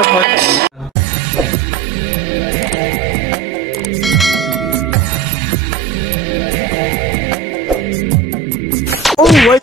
Alright,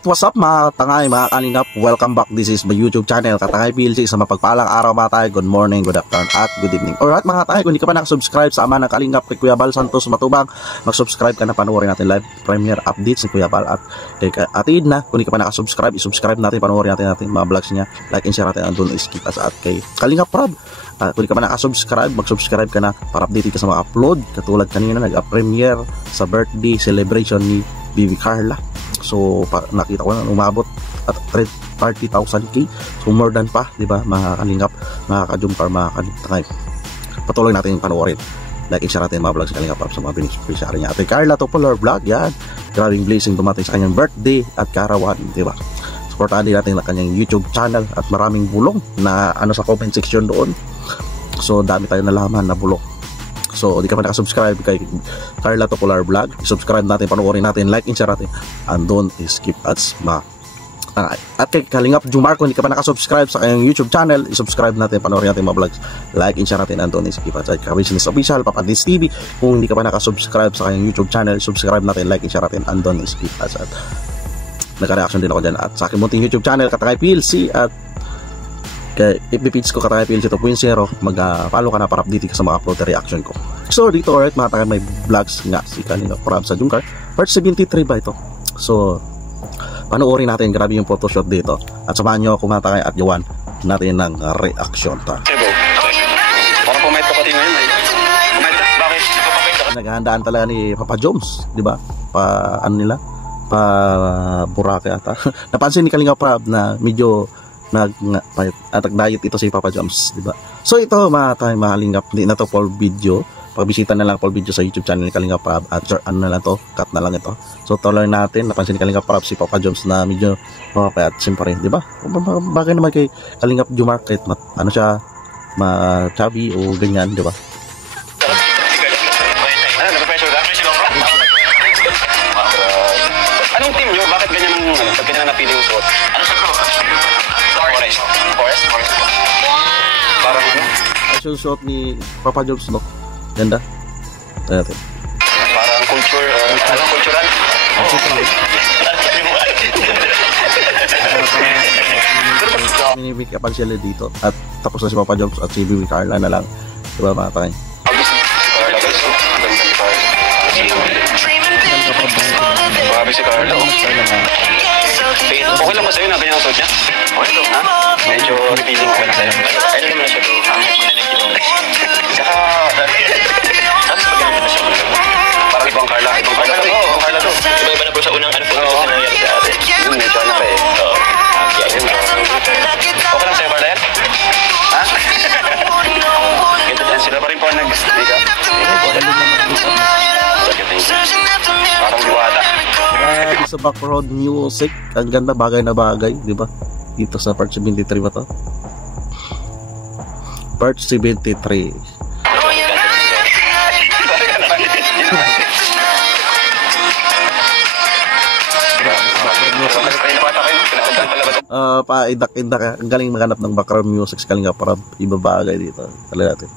what's up mga tangay, mga kalingap? Welcome back. This is my YouTube channel, Katangay PLC. Sa mapagpalang araw mga tayo, good morning, good afternoon, at good evening. Alright mga tayo, kung hindi ka pa nakasubscribe sa ama ng kalingap kay Kuya Bal Santos Matubang, mag-subscribe ka na, panoorin natin live premiere updates ni Kuya Bal at kay Ate Edna. Kung hindi ka pa nakasubscribe, isubscribe natin, panoorin natin mga vlogs niya, like and share natin, andun skip us at kay Kalingap Rob. Kung hindi ka pa nakasubscribe, mag-subscribe ka na para update ka sa mga upload. Katulad kanina, nag-premiere sa birthday celebration ni Bibi Carla. So nakita ko na umabot at 30,000k. So more than pa, di ba, mga kalingap, mga ka-jumper, mga kalingap. Patuloy natin panoorin, like and share natin mga vlogs Kalingap sa mga beneficiary niya. Ate Carla Topolar Vlog, yan, grabing blessing dumating sa kanyang birthday at karawan, di ba? Supportahan din natin ang kanyang YouTube channel at maraming bulong na ano sa comment section doon. So dami tayo nalaman na bulong. So, di ka pa nakasubscribe kay Carla Topolar Vlog, subscribe natin, panoorin natin, like and share natin, and don't skip ads ma. At kay Kalingap Jumar, kung hindi ka pa nakasubscribe sa kanyang YouTube channel, isubscribe natin, panoorin natin mga vlogs, like and share natin, and don't skip ads. At Business Official, Papa Dis TV, kung hindi ka pa nakasubscribe sa kanyang YouTube channel, subscribe natin, like and share natin, and don't skip ads. At nagka-reaction din ako dyan. At sa aking munting YouTube channel, Katangay PLC, at kaya FB page ko Katangay PLC 2.0, mag-follow ka na para update ka sa mga upload reaction ko. So dito, alright mga tangay, may vlogs nga si Kalingap Rob sa Jungkar, part 73 ba ito? So panoorin natin, grabe yung photoshoot dito, at samahan nyo ako mga tangay at yawan natin ng reaction ta. Parang pumayat ka pati ngayon. Bakit? Naghahandaan talaga ni Papa Joms, di ba? Ano nila? Boracay ata. Napansin ni Kalingap Rob na medyo nag-diet ito si Papa Joms, di ba? So ito mga tayo, mga kalingap, hindi na to full video. Pagbisita na lang full video sa YouTube channel ni Kalingap Rob, at ano na lang to, cut na lang ito. So tuloy natin, napansin ni Kalingap Rob si Papa Joms na medyo at siyempre, di ba? Bagay naman kay Kalingap Jumar, kahit ano siya, chubby o ganyan, di ba? Anong team nyo? Bakit ganyan ang pag ganyan ang napili yung suot? Ano sa ko? Forest? Parang ano? Ay, suot ni Papa Joms, no? Ganda. Tignan natin. Parang culture, anong cultural? Mini-make upan sila dito. At tapos na si Papa Joms at si Bibi Carla na lang. Diba mga tayo? Grabe si Carla. Okay lang ba sa'yo na ganyan ang suot niya? Okay lang. Ha? Medyo revealing ka na sa'yo. Ay, naman na siya doon. Saka, tapos magaling na siya. Parang ibang Carla. Ibang Carla to. Ibang Carla to. Iba na po sa unang ano po na nangyari sa atin. Medyo ano pa eh. Oo. Okay lang sa'yo, Carla yan? Ha? Ganda dyan. Sila pa rin po nag-make up. Parang diwata. Sa background music, ang ganda, bagay na bagay, di ba? Dito sa part 73 ba to? Part 73. Paidak-idak, ang galing maghanap ng background music sa Kalingap para iba bagay dito. Tala natin.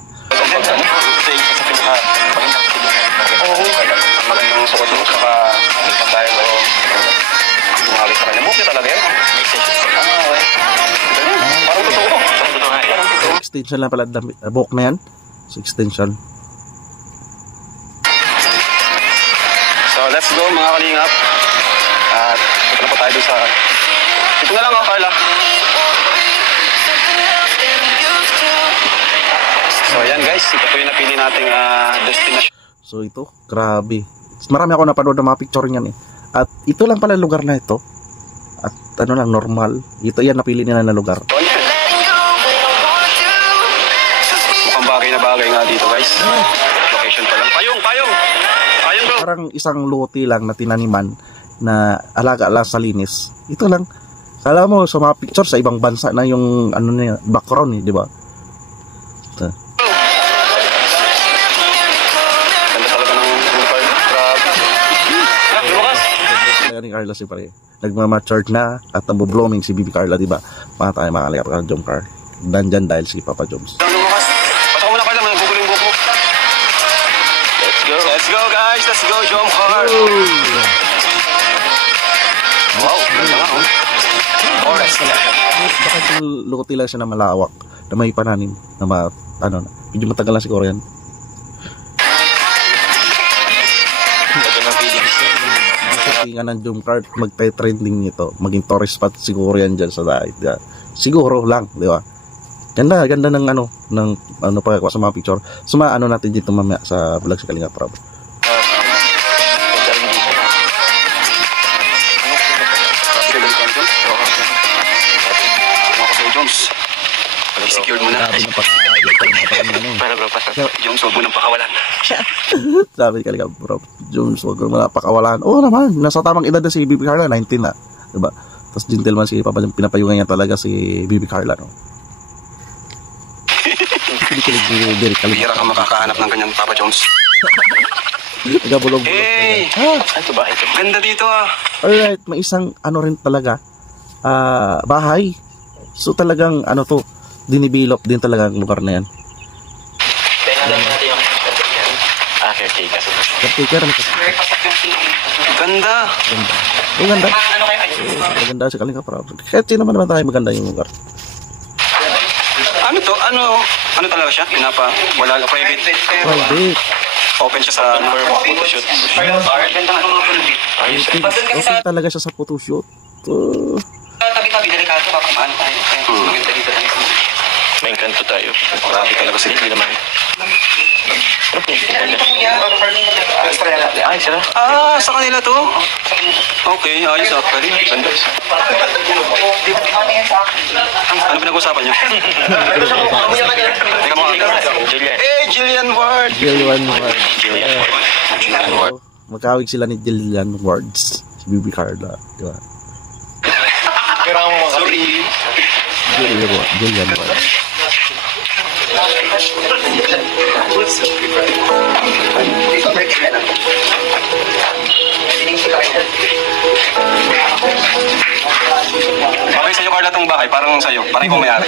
Magandang suot mo saka tayo bumalik sa kanya. Buki talaga yan. Parang totoo. Extension lang pala, buhok na yan. So extension. So let's go mga kalingap. At ito na po tayo sa ito na lang ako, Carla. So yan guys, ito po yung napili nating destination. So ito, grabe. Marami ako napanood ng mga picture niyan eh. At ito lang pala lugar na ito. At ano lang, normal. Ito yan napili nila na lugar. Mukhang bagay na bagay nga dito guys. Location pa lang. Payong bro. Parang isang lote lang na tinaniman na alaga lang sa linis. Ito lang. Kala mo sa mga picture sa ibang bansa na yung ano niya, background eh, di ba? Ito. Ni Carla si pare. Nagmamatured na at nagbo-blooming si Bibi Carla, di ba? Mga tayo mga kalingap ng Jumkar. nandyan dahil si Papa Joms. Lumakas. Pasok mo na Carla, may gugulo yung buhok mo. Let's go guys, let's go Jom Hard. Wow, ganda nga oh. Oras na. Bakit lukuti lang siya na malawak, na may pananim, na medyo matagal lang siguro yan. Nga ng Jom Card, magpe-trending nito, maging tourist spot siguro yan dyan sa dahit. Siguro lang, di ba? Ganda ng ng pagkakawa sa mga picture. So natin dito mamaya sa vlog sa Kalinga Prab. Secured mo na. Joms, huwag mo nang pakawalan. Sabi ka Kalinga Prab, Joms, huwag mo nang pakawalan. Oo naman, nasa tamang edad na si Bibi Carla, 19 na, diba? Tapos gentleman si Papa, pinapayungan niya talaga si Bibi Carla, no? Bihira ka makakahanap ng ganyan, Papa Joms. Nagabulog-bulog. Hey! Ito ba? Ito. Ganda dito ah. Alright, may isang rin talaga, bahay. So talagang dinibilop din talaga ang lugar na yan. Tingnan natin yung caretaker. Ganda. Oh, ganda. Maganda si Kalinga Prab. Kahit sino naman tayo maganda yung lugar. Ano to? Ano talaga siya? Wala lang private. Open siya sa photoshoot. Open talaga siya sa photoshoot. Tabi-tabi, delikado ba kung paano tayo? Maganda dito tayo. May kanto tayo. Grabe talaga sa hindi naman. Sa kanila to? Okay, ayos actually. Ganda. Ano pinag-usapan niyo? Teka mo Jillian. Hey, Jillian Ward! Magkawig sila ni Jillian Wards. Si Bibi Carla. Diba? Sorry. Jillian Wards. Okay sa'yo Carla tong bahay, parang sa'yo, parang ikaw may-ari.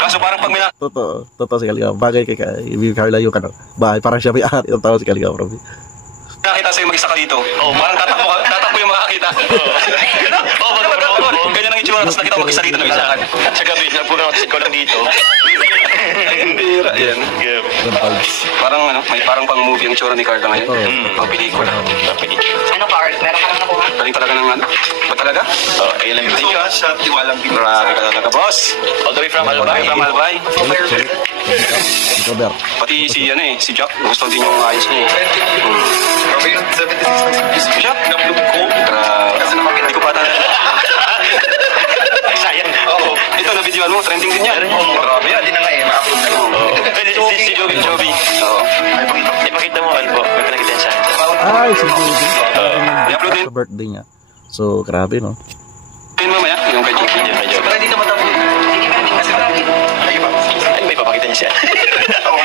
Kaso parang pag may Totoo si Kalinga. Bagay kay Bibi Carla yung bahay, parang siya may-ari. Ang tawag si Kalinga, bro. nakita sa'yo mag-isa ka dito, parang tatakbo yung makakita. Ganyan ang itsura, tapos nakita mo mag-isa dito, nag-isa ka. Sa gabi, nagpura ko lang dito. Bira, yan. Parang parang pang movie ang itsura ni Carla ngayon. Pang pelikula. Ano Carl? Meron ka lang nakuha? Galing talaga ng Ba talaga? Ayun lang. Thank you sa tiwalang pinag. Grabe ka talaga, boss. All the way from Albay. Pati si Jack, gusto din yung ayos niya. Grabe yun, 76 Jack, nablog ko. Grabe. Kasi hindi ko pa talaga. Sayang. Oo. Ito, na-videoan mo, trending din yan. Grabe yan, di na nga ma-upload na lang. Si Joby. Oo. Ipakita mo, po. May pinakita siya. Ay, si Joby. I-upload din. Sa birthday niya. So, grabe, no? Pin mamaya, yung kay Joby. Pero hindi ka matapos. Hindi ka namin kasi marami. Ay, may papakita niya siya.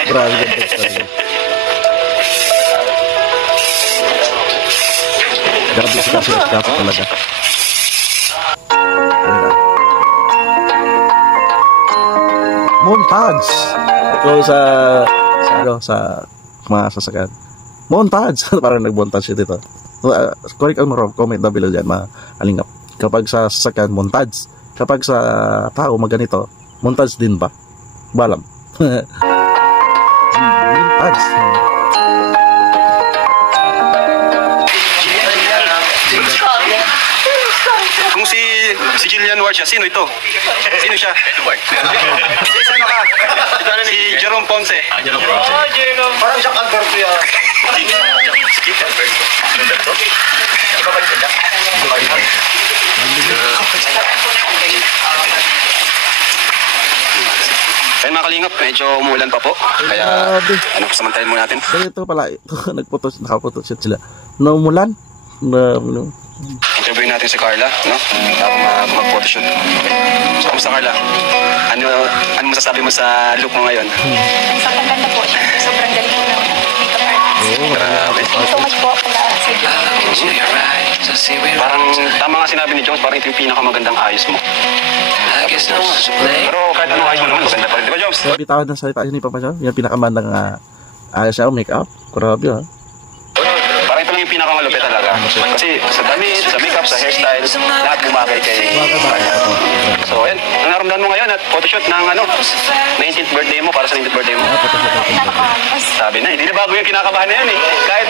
Grabe, talaga. Grabe si kasi talaga. Montage. Ito sa mga sasakyan. Montage. Parang nag-montage siya dito. Correct ang comment down below dyan, maalingap. Kapag sa sasakyan, montage. Kapag sa tao, maganito, montage din ba? Balam. Montage. Kung si Jillian Ward siya, sino ito? Sino siya? Edward. Si Jerome Ponce. Jerome Ponce. Parang siyang Alberto yan. Kaya mga kalingap, medyo umulan pa po. Kaya, pasamantayin muna natin. Ito pala, nakaphotoshoot sila. Na umulan? Interviewin natin si Carla, no? Mag-photoshoot. So, kamusta Carla? Ano masasabi mo sa look mo ngayon? Sobrang ganda po. Siyempre, sobrang galing po ng makeup artist. Grabe. Thank you so much po. Parang tama nga sinabi ni Jones, parang ito yung pinakamagandang ayos mo. Pero kahit anong ayos mo naman, maganda pa rin. Di ba, Jones? Bitawan ng salita yun ni Papa John. Yung pinakamandang ayos siya, make-up. Grabe ha. Parang ito lang yung pinakamalupit talaga. Kasi sa damit, sa makeup, sa hairstyle, lahat bumagay kay Carla. So, ayan. Ang naramdaman mo ngayon at photoshoot ng 19th birthday mo para sa 19th birthday mo. Sabi na, hindi na bago yung kinakabahan na yan eh. Kahit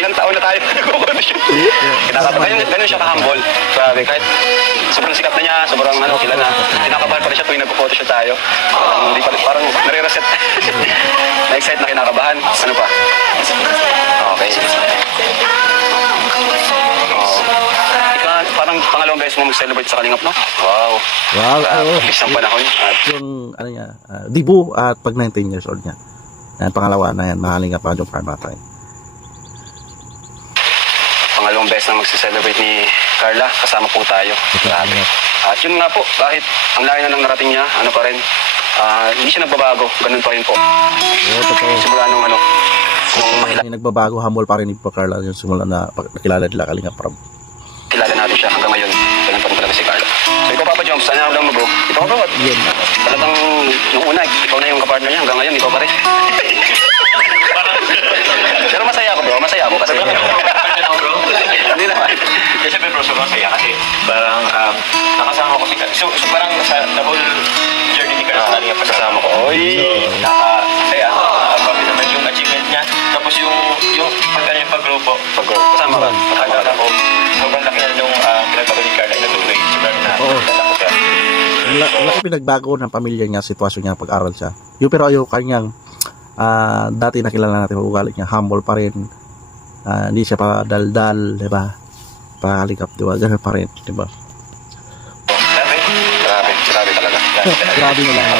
ilang taon na tayo nag-photoshoot. Kinakabahan, ganun siya ka-humble. Sabi, kahit sobrang sikat na niya, sobrang kilala. Kinakabahan pa rin siya tuwing nag-photoshoot tayo. Hindi pa, parang nare-reset. Na-excite na kinakabahan. Ano pa? Okay. Parang pangalawang beses mo mag-celebrate sa Kalingap, no? Wow. Wow. Isang panahon. At Yung, niya, debut at pag 19 years old niya. Yan, pangalawa na yan, mahaling pa yung Parmatay. pangalawang beses na mag-celebrate ni Carla, kasama po tayo. Grabe. At yun nga po, kahit ang layo na lang narating niya, ano pa rin, hindi siya nagbabago, ganun pa rin po. Simula nung nung Hindi nagbabago, humble pa rin ni Carla yung simula na nakilala nila Kalingap Prab. kilala natin siya hanggang ngayon, ganun pa rin talaga si Carla. So ikaw, Papa Joms, sana lang mo bro? Ikaw bro, talagang nung una, ikaw na yung kapartner niya, hanggang ngayon, ikaw pa rin. Pero masaya ako bro, masaya ako kasi hindi naman. Kasi siyempre bro, sobrang saya kasi parang nakasama ko si Carla. So parang sa the whole journey ni Carla sa pagkasama ko. Oy! Nakasaya. Grabe naman yung achievement niya. Tapos yung paggrupo. Kasama ka? Nakagala ko. Sobrang laki na nung pinagbago ni Carla inatuloy. Sobrang nakagala ko siya. Laki pinagbago ng pamilya niya, sitwasyon niya, pag-aral siya. Yung pero yung kanyang dati nakilala natin ugali niya, humble pa rin. Hindi siya pa daldal, di ba? Palikap, di ba? Ganun pa rin, di ba? Grabe talaga. Grabe na lang.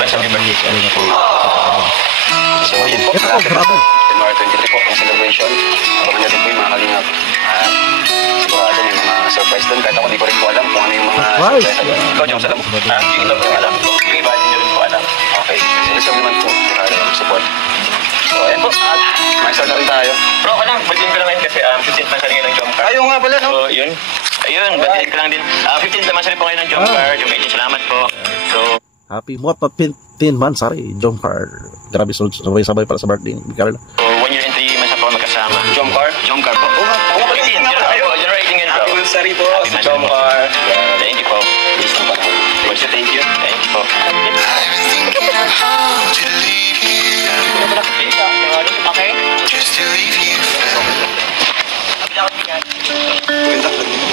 So yun po, Grabe. January 23 po, ang celebration. Abangan natin po yung mga kalingap. Sigurado may mga surprise doon. Kahit ako di ko rin po alam kung ano yung mga Surprise? surprise. Ikaw, Joms, alam mo? Yung iba ko alam. Yung iba hindi rin ko alam. Okay. Sila naman po. Sigurado yung support. So ayan po. At may start na rin tayo. Bro, ako lang. Batiin ko lang ngayon kasi 15th man siya ngayon ng jump car. Ayaw nga pala, no? So, yun. Ayun, batiin ko lang din. 15th naman siya rin po ngayon ng jump car. Jump 18, salamat po. So, Happy mo pa 15 months, sorry. Jump car. Grabe, sabay pala sa birthday ni Carla. 1 year and 3 months na po magkasama. Jump car? Jump car po. Oo, 15. January 18 yun, bro. Happy Monthsary po. Happy Sa Jump car. Thank you po. Thank you. Thank you po.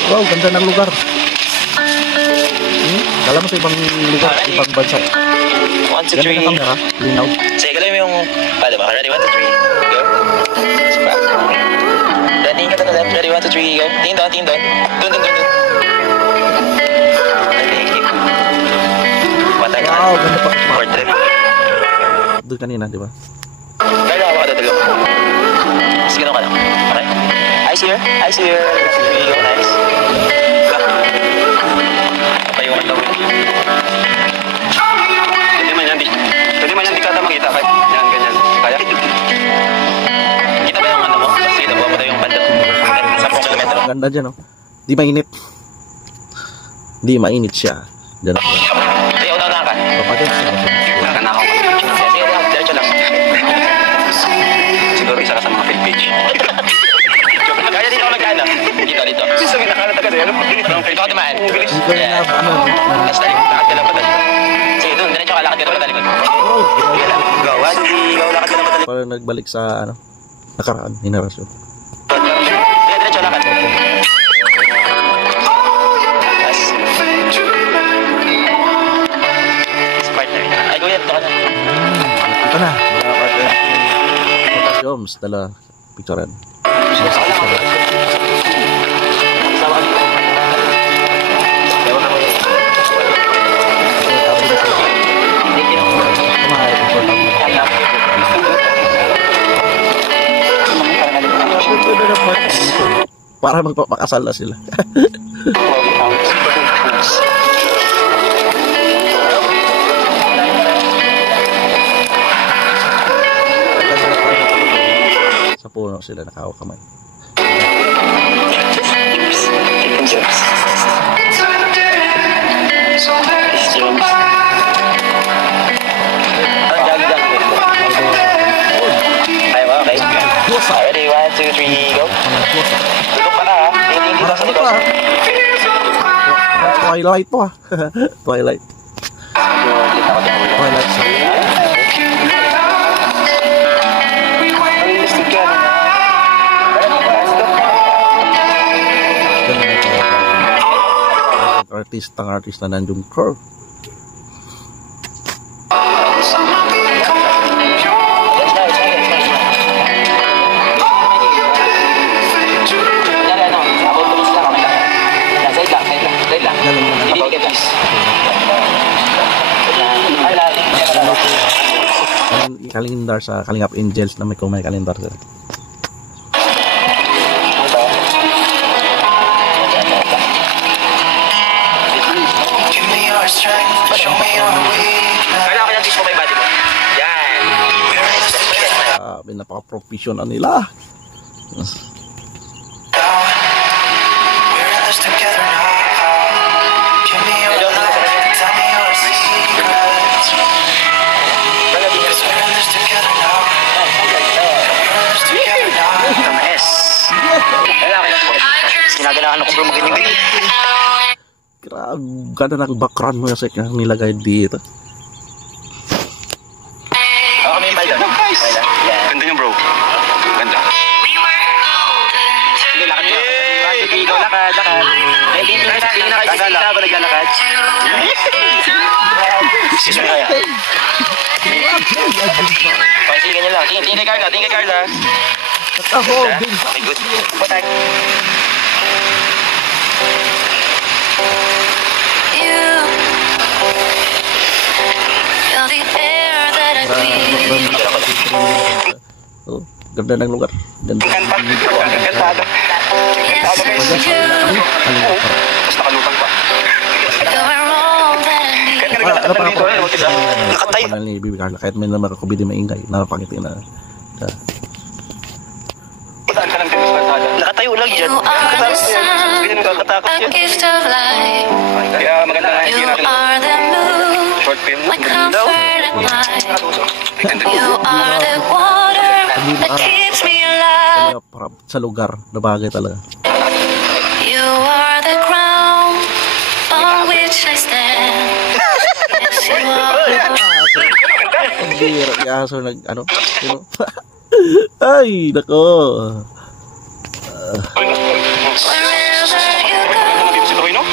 Wow, ganda ng lugar. Kala mo sa ibang lugar, ibang bansa. 1, 2, Ganda ng 3. camera, linaw. Sige, gawin mo yung... diba? Ready, 1, 2, 3. Go. Scrap. Ready, ka na left. Ready, 1, 2, 3. Go. Tingin doon, tingin doon. Doon. Thank you. Patay ka. Wow, ganda pa. Portrait. Doon kanina, di ba? Kaya ako ka dadalo. Sige, ka lang. Okay. Eyes here. Eyes here. Go, nice. Patay yung matawin. Pwede man yan, di kata makita. Kahit yan, ganyan. Kaya? Kita ba yung ano mo? Sige, nabuha mo tayo yung banda. 10 kilometro. Ganda dyan, oh. Di mainit. Di mainit siya. Dyan ako. Sige, una ka. Papadyan siya. Nakanakaw ka. Sige, diretso lang. Siguro isa ka sa mga field page. Kaya dito ako nagkana. Dito. Sabi na kala taga ano? Dito ako tumaan. Hindi ko na, Tapos talikod. Lakad ka lang patalikod. Sige, doon. Diretso ka. Lakad ka lang patalikod. Sige lang. Go. 1, 2, go. Lakad ka lang patalikod. parang nagbalik sa, nakaraan, henerasyon. Sige, diretso. Lakad. Yes. Partner. Ay, kuya. Ito ka na. Ito na, mga partner. Papa Joms, dala, picturean. Para magpapakasal na sila. Sa puno sila nakahawak kamay. Angels. Ang gagawin ko. Ay, okay. Ready, 1, 2, 3, go. Tutok pa na ha. Hindi pa sa Ano likod. pa? Twilight po ah. Twilight. Twilight. Artista nandiyon curve. Kalendar sa Kalingap Angels na may kalendar sila. Kailangan ko yung tish mo kay body mo. Yan. Napaka-professional nila. Ginaganahan ako bro maginig. Grabe, ganda ng background mo yung nilagay dito. Ako may palda. Ganda niyo bro. Ganda. Sige, lakad mo. Sige, ikaw lakad. Hindi na kayo sa sila ba naglalakad? Excuse me kaya. Okay, sige ganyan lang. Tingin kay Carla. Okay, good. Patak. Oh, ganda ng lugar. Ganda. Kantada. Guys. Tapos nakalutang pa. Ano pa ako? Nakatayo. Panal ni Bibi Carla, kahit may naman ako bidi maingay, napakiti na. Saan ka lang din sa kantada? Nakatayo lang dyan. Ganyan kakatakot yan. Kaya maganda nga yung short film. Ganda. Para sa lugar na bagay talaga. You are the ground on which I stand. Yes, you are. Ang bira ni aso nag ano? Ay, nako. Wherever you go,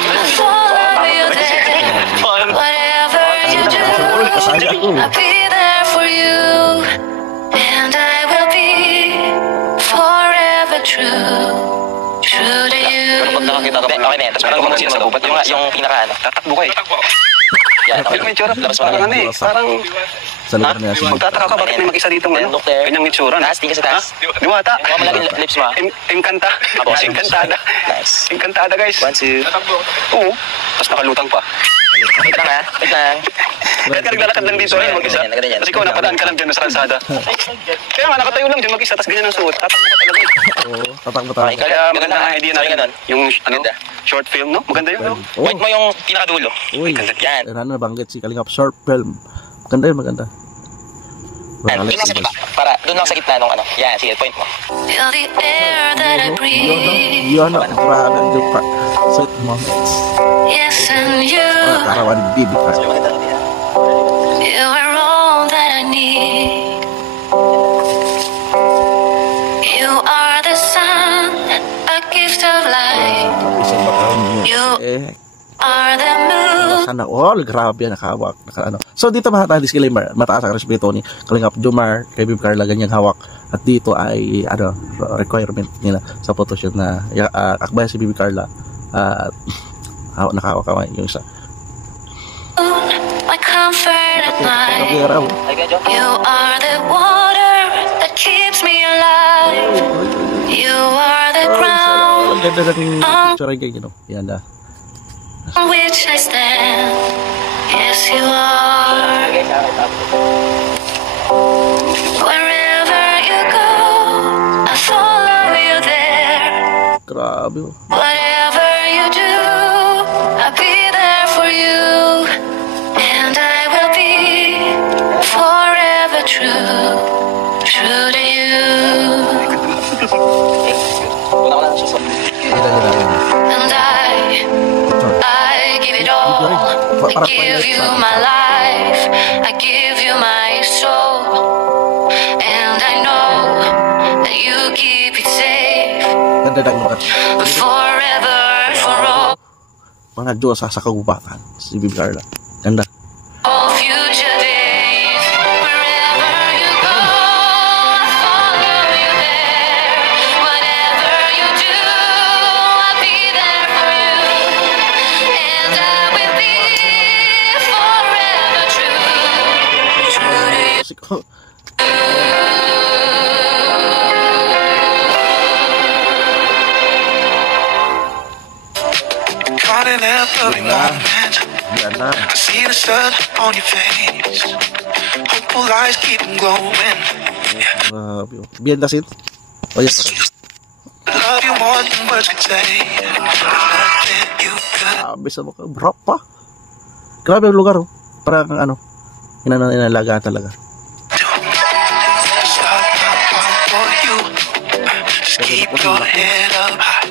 I'll follow you there. Whatever you do, I'll be there for you. And I will be forever true. True to you. Pag nakakita ka, okay na yan. Tapos parang kung sino sa gubat, yung pinaka ano. Tatakbo ka eh. Yan, okay. May itsura. Labas mo Parang na. ano eh. Parang Sa lugar niya si magtataka ka bakit may mag-isa dito ano? Look there. Ganyang itsura. Taas, tingin sa taas. Diwata. Huwag mo lang yung lips mo. Encanta. Encantada. Nice. Encantada guys. 1, 2. Oo. Tapos nakalutang pa. Wait lang ha. Wait lang. Kaya ka naglalakad lang dito eh mag-isa. Ganyan. Tapos ikaw napadaan ka lang dyan sa kalsada. Kaya nga nakatayo lang dyan mag-isa. Tapos ganyan ang suot. Tatakbo ka talaga. Oo, tatakbo Okay, talaga. Kaya maganda ang idea Sorry, natin. ganun. Yung ano, Ganda. short film no? Maganda yun no? Oh, Wait mo yung pinakadulo. uy. Yan. Ano nabanggit si Kalingap short film. Maganda yun, maganda. Yan, doon lang sa gitna. Para, doon lang sa gitna nung ano. Yan, sige, point mo. Feel the air that I breathe. Yun na, grabe ang joke pa. Sweet moments. Yes, and you. Karawan ni Bibi Carla. You are all that I need. You are the sun, a gift of light. Isang bakaran niyo. You Eh, are the moon. sana all grabe nakahawak ano. So dito mga disclaimer, mataas ang respeto ni Kalingap Jomar kay Bibi Carla ganyang hawak at dito ay ano requirement nila sa photoshoot na akbay si Bibi Carla nakahawak kamay yung isa. My comfort at night. Okay, raw. You are the water that keeps me alive. You are the ground Ang ganda ng picture ay ganyan, yan na. on which I stand. Yes, you are. Wherever you go, I follow you there. Grabe. Whatever you true to you. And I give it all. I give you my life. I give you my soul. And I know that you keep it safe. Ganda ng lugar. Forever, for all Mga Diyos sa kagubatan. Si Bibi Carla. Ganda. future days. Wherever you go, I'll follow you there. Whatever you do, I'll be there for you. And I will be forever true. True to you. Caught in every moment. Ganda. I see the sun on your face. Hopeful eyes keep them glowing. Grabe. Bien das it. Oh yes. I love you more than words could say. Nothing you could Grabe sa mukha. Brap pa. Grabe ang lugar. Oh. Parang ano. Inalagaan talaga. do. Stop my heart for you. Just keep your head up high.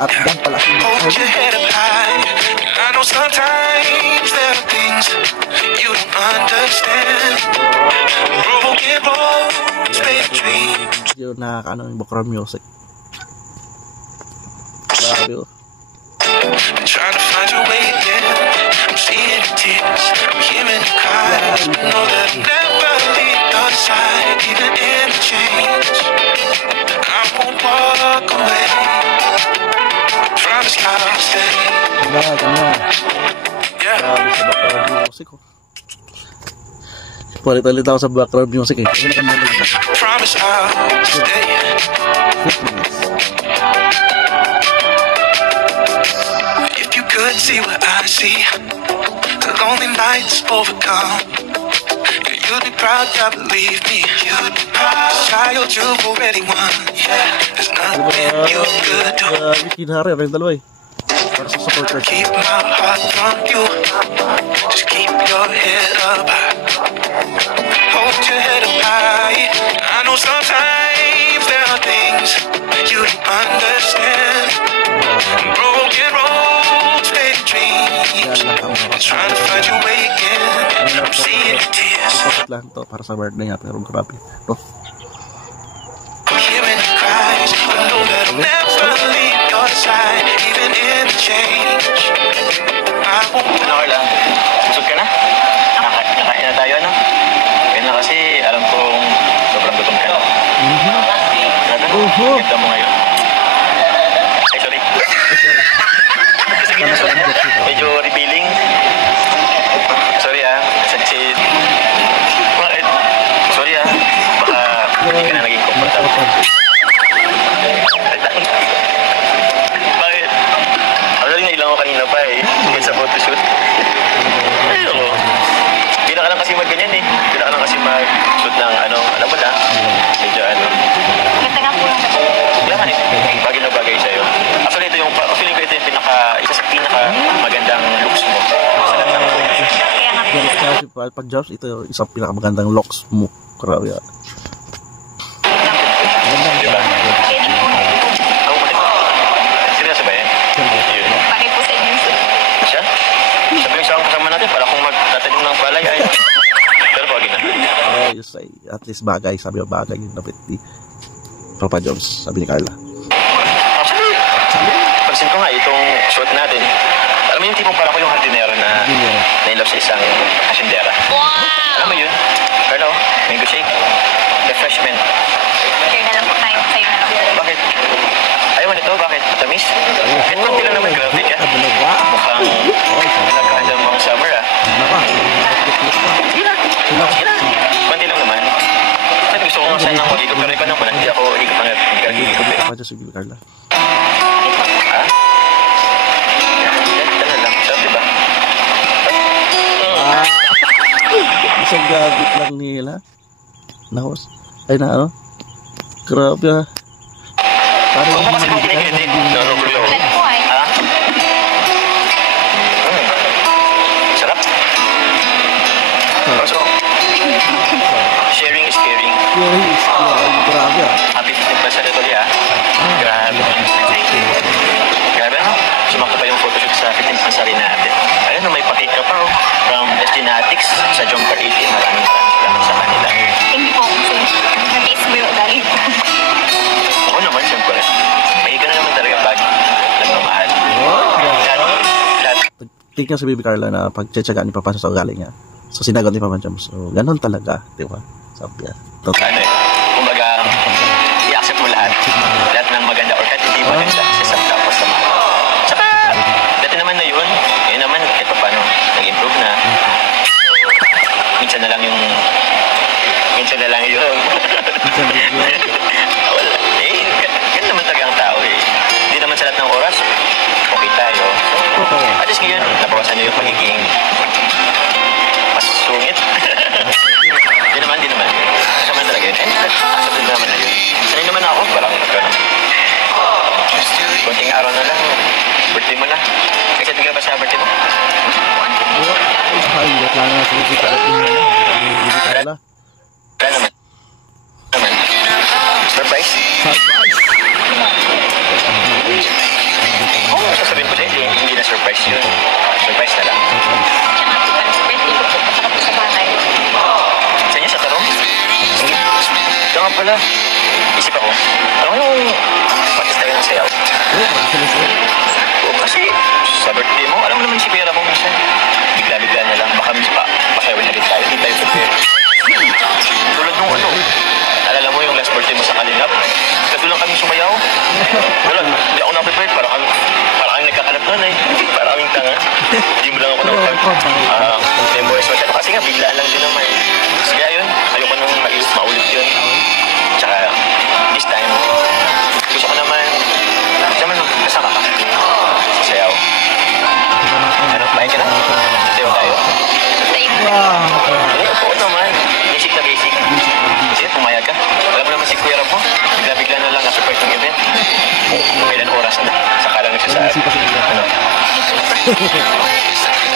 At dan pala si Hold your head up high. I know sometimes there are things you don't understand. Broken roads, big dreams. yung nakakaano yung background music. Grabe oh. I'm trying to find your way again. I'm seeing the tears, I'm hearing the cries. I know that I'll never leave your side, even in the change. I won't walk away. I promise I'll stay. Yeah. Grabe sa background music oh. Palit-palit ako sa background music eh. Promise I'll stay. 6 minutes. If you could see what I see, the lonely nights overcome. You'd be proud, I believe me. You'd be proud. Child, you've already won. Yeah, there's nothing you could do. Grabe, kinari rin dalawa eh. Para sa supporters. Keep my heart from you. Just keep your head up high. Hold your head up high. I know sometimes there are things you don't understand. Broken roads, faded dreams. Trying to find your way again. I'm seeing the tears. Sakit lang to para sa birthday niya pero grabe. No? Hearing the cries. I know that I'll never leave your side, even in the change. I won't. Ano Carla? Busog ka na? Nakain na tayo, ano? Kaya na kasi alam kong sobrang gutom ka na. Ganda mo ngayon. Ay, sorry. Kasi medyo revealing. Sorry ah. Kasi... Bakit? Sorry ah. Baka hindi ka na naging komportable. Bakit? Actually, nailang ko kanina pa eh. Hanggang sa photoshoot. Ay, ako. Hindi na ka lang kasi mag-ganyan eh. Hindi na ka lang kasi mag-shoot ng ano. Alam mo na. Medyo ano. Ganda nga po lang. Yaman eh. Bagay na bagay sa'yo. Actually, ito yung... Feeling ko ito yung isa sa pinaka magandang looks mo. Sa lahat ng mga. Kaya nga po. Kasi pag jobs, ito yung isang pinakamagandang looks mo. Grabe yan. Diba? Pwede po. Ako ulit. Seryoso ba yan? Yun. Bagay po sa inyo. Siya? Sabi yung isang kasama natin para kung magtatanim ng palay ay... Pero bagay na. Yes, ay, at least bagay. Sabi yung bagay yung napit ni Papa Jones. Sabi ni Carla. Actually, pansin ko nga itong shot natin. Alam mo yung tipong para ko yung hardinero na na-love sa isang asindera. Alam mo yun? Carla, oh, mango shake. Refreshment. Share na lang po tayo. Sa'yo na lang. Bakit? Ayaw mo nito? Bakit? Tamis? Kahit konti lang naman, grabe ka. Mukhang nagkahanda mo ang summer ah. Sige na. Konti lang naman. At gusto ko nga sana ako higop, pero ikaw naman, hindi ako higop na hindi ka higop eh. Papa Jones, sabi ni Carla. Ha? Yan, tala lang. Sarap, diba? Isang gabit lang nila. Nahos. Ay na ano? Grabe ah. Parang Huwag mo kasi kung kinikredit. Narugulo ako. Ganda po ay. Ha? Sarap. Kaso, sharing is Grabe ah. Happy 15th anniversary tuloy ah. Grabe. Grabe no? Sumakto pa yung photoshoot sa 15th anniversary natin. Ayun, may pakita pa oh. From Genetics sa Jumper 18. Maraming salamat sa kanila. Hindi po kasi natiis mo yung ugali ko. Ako naman, siyempre. May gano'n naman talaga pag nagmamahal. Lahat. Thank you sa Baby Carla na pagtsatsagaan ni Papa sa ugali niya. So, sinagot ni Papa Jam. So, ganun talaga. Di ba? Sabi niya. Ano eh. Kumbaga, i-accept mo lahat. Lahat ng maganda or kahit hindi maganda. Sa tapos naman. Tsaka, dati naman na yun. Ngayon naman, kahit pa paano, nag-improve na. So, minsan na lang yun. Wala. Eh, ganun naman talaga ang tao eh. Hindi naman sa lahat ng oras, okay tayo. So, at least ngayon, nabawasan niyo yung pagiging masungit. Hindi naman. Kasi naman talaga yun. Accept din naman na yun. Sanay naman ako, parang gano'n. Kunting araw na lang, birthday mo na. Excited ka ba sa birthday mo? Carla. Kaya naman. Surprise? Oo, sasabihin ko sa'yo, hindi na surprise yun. Surprise na lang. Tsaka birthday ko po pasakap sa bahay. Sa inyo, sa tarong? Ito nga pala. Isip ako. Alam mo yung patis tayo ng sayaw? Oo, kasi sa birthday mo, alam mo naman si Pera mo minsan. Bigla-bigla na lang. Baka minsan pa, pasayawin na rin tayo. Hindi tayo prepare. Tulad nung ano, alala mo yung last birthday mo sa Kalingap? Katulang kami sumayaw. Wala, hindi ako na-prepared. Parang kami nagkakalap nun eh. Parang kaming tanga. Hindi mo lang ako memorize masyado. Kasi nga, biglaan lang din naman. Kaya yun, ayoko nang maulit yun. Tsaka, this time, gusto ko naman kasama ka. Sasayaw. Ano, bahay ka na? Sasayaw tayo. Oo naman. Basic na basic. Sige, pumayag ka. Alam mo naman si Kuya Rob mo. Bigla-bigla na lang nasa first ng event. Kailan oras na. Saka lang nagsasabi. Ano?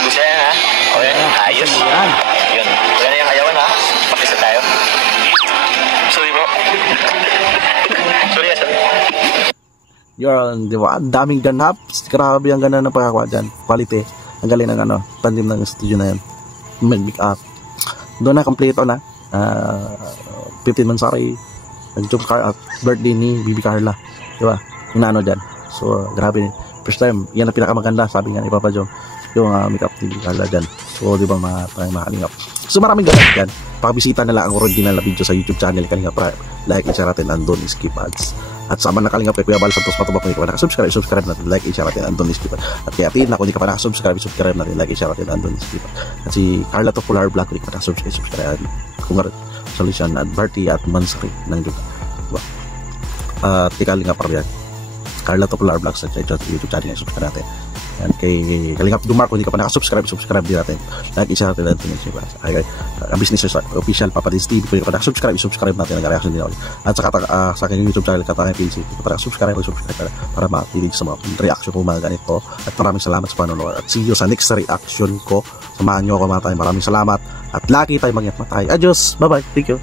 Gusto yan ha? O yan. Ayos. Yun. Wala na yung ayawan ha. Pakisa tayo. Sorry bro. Sorry. Yun, di ba? Ang daming ganap. Grabe ang ganda ng pagkakawa dyan. Quality. Ang galing ng tandim ng studio na yan. Mag-make up. Doon na, kompleto na. 15 Mansari, nag-jump car at birthday ni Baby Carla. Diba? Yung nano dyan. So, grabe. First time, yan ang pinakamaganda, sabi nga ni Papa Jom, yung make-up ni Baby Carla dyan. So, di ba, makalingap. So, maraming ganap dyan. Pakabisita na lang ang original na video sa YouTube channel Kalingap Prime. Like, share natin, andun, skip ads. At sa man na Kalingap kay Kuya Bal Santos Matubak, kung hindi ka pa nakasubscribe natin, like, share natin, andun, skip ads. At kaya tin na, kung hindi ka pa nakasubscribe natin, like, share natin, andun, skip ads. At si Carla Popular Vlog, kung hindi ka pa nakasubscribe, kung Solution at Barty at Mansari ng YouTube. Diba? Kalingap Prime yan. Carla Popular Vlog sa YouTube channel, subscribe natin. Yan, kay Kalingap Dumar, kung hindi ka pa nakasubscribe din natin. Like, isa natin natin. Ang business official Papadis TV, kung hindi ka pa nakasubscribe natin, nag-reaction din ako. At sa aking YouTube channel, Katangay PLC, kung hindi ka pa nakasubscribe para makinig sa mga reaction ko mga ganito. At maraming salamat sa panonood. At see you sa next reaction ko. Samahan nyo ako mga tayo. Maraming salamat. At lagi tayo mangyat matay. Adios! Bye-bye! Thank you!